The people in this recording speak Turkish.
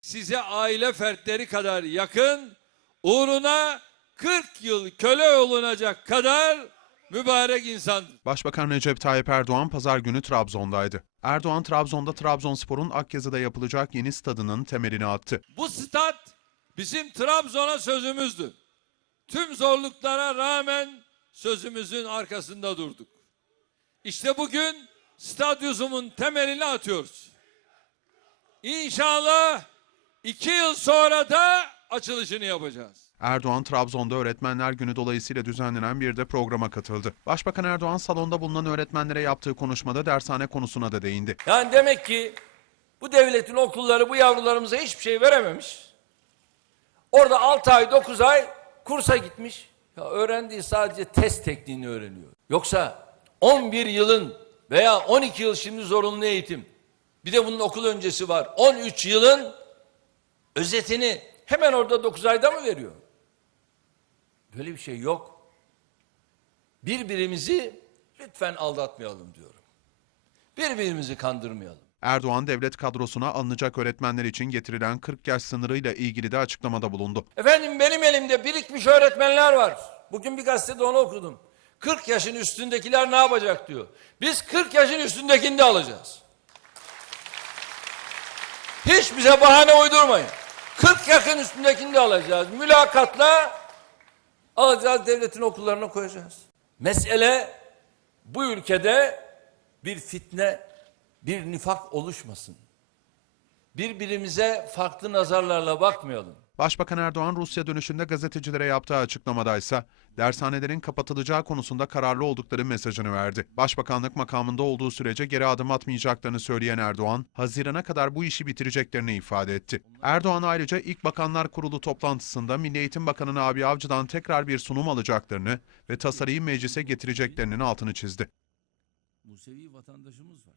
size aile fertleri kadar yakın, uğruna 40 yıl köle olunacak kadar mübarek insandır. Başbakan Recep Tayyip Erdoğan pazar günü Trabzon'daydı. Erdoğan Trabzon'da Trabzonspor'un Akyazı'da yapılacak yeni stadının temelini attı. Bu stat bizim Trabzon'a sözümüzdü. Tüm zorluklara rağmen sözümüzün arkasında durduk. İşte bugün stadyumun temelini atıyoruz. İnşallah iki yıl sonra da açılışını yapacağız. Erdoğan Trabzon'da Öğretmenler Günü dolayısıyla düzenlenen bir de programa katıldı. Başbakan Erdoğan salonda bulunan öğretmenlere yaptığı konuşmada dershane konusuna da değindi. Yani demek ki bu devletin okulları bu yavrularımıza hiçbir şey verememiş. Orada 6 ay 9 ay kursa gitmiş. Ya öğrendiği sadece test tekniğini öğreniyor. Yoksa 11 yılın veya 12 yıl şimdi zorunlu eğitim. Bir de bunun okul öncesi var. 13 yılın özetini hemen orada 9 ayda mı veriyor? Böyle bir şey yok. Birbirimizi lütfen aldatmayalım diyorum. Birbirimizi kandırmayalım. Erdoğan devlet kadrosuna alınacak öğretmenler için getirilen 40 yaş sınırıyla ilgili de açıklamada bulundu. Efendim benim elimde birikmiş öğretmenler var. Bugün bir gazetede onu okudum. 40 yaşın üstündekiler ne yapacak diyor. Biz 40 yaşın üstündekini de alacağız. Hiç bize bahane uydurmayın. 40 yakın üstündekini de alacağız. Mülakatla alacağız devletin okullarına koyacağız. Mesele bu ülkede bir fitne, bir nifak oluşmasın. Birbirimize farklı nazarlarla bakmayalım. Başbakan Erdoğan Rusya dönüşünde gazetecilere yaptığı açıklamada ise dershanelerin kapatılacağı konusunda kararlı oldukları mesajını verdi. Başbakanlık makamında olduğu sürece geri adım atmayacaklarını söyleyen Erdoğan, Haziran'a kadar bu işi bitireceklerini ifade etti. Erdoğan ayrıca ilk Bakanlar Kurulu toplantısında Milli Eğitim Bakanı Nabi Avcı'dan tekrar bir sunum alacaklarını ve tasarıyı meclise getireceklerinin altını çizdi. Musevi vatandaşımız var.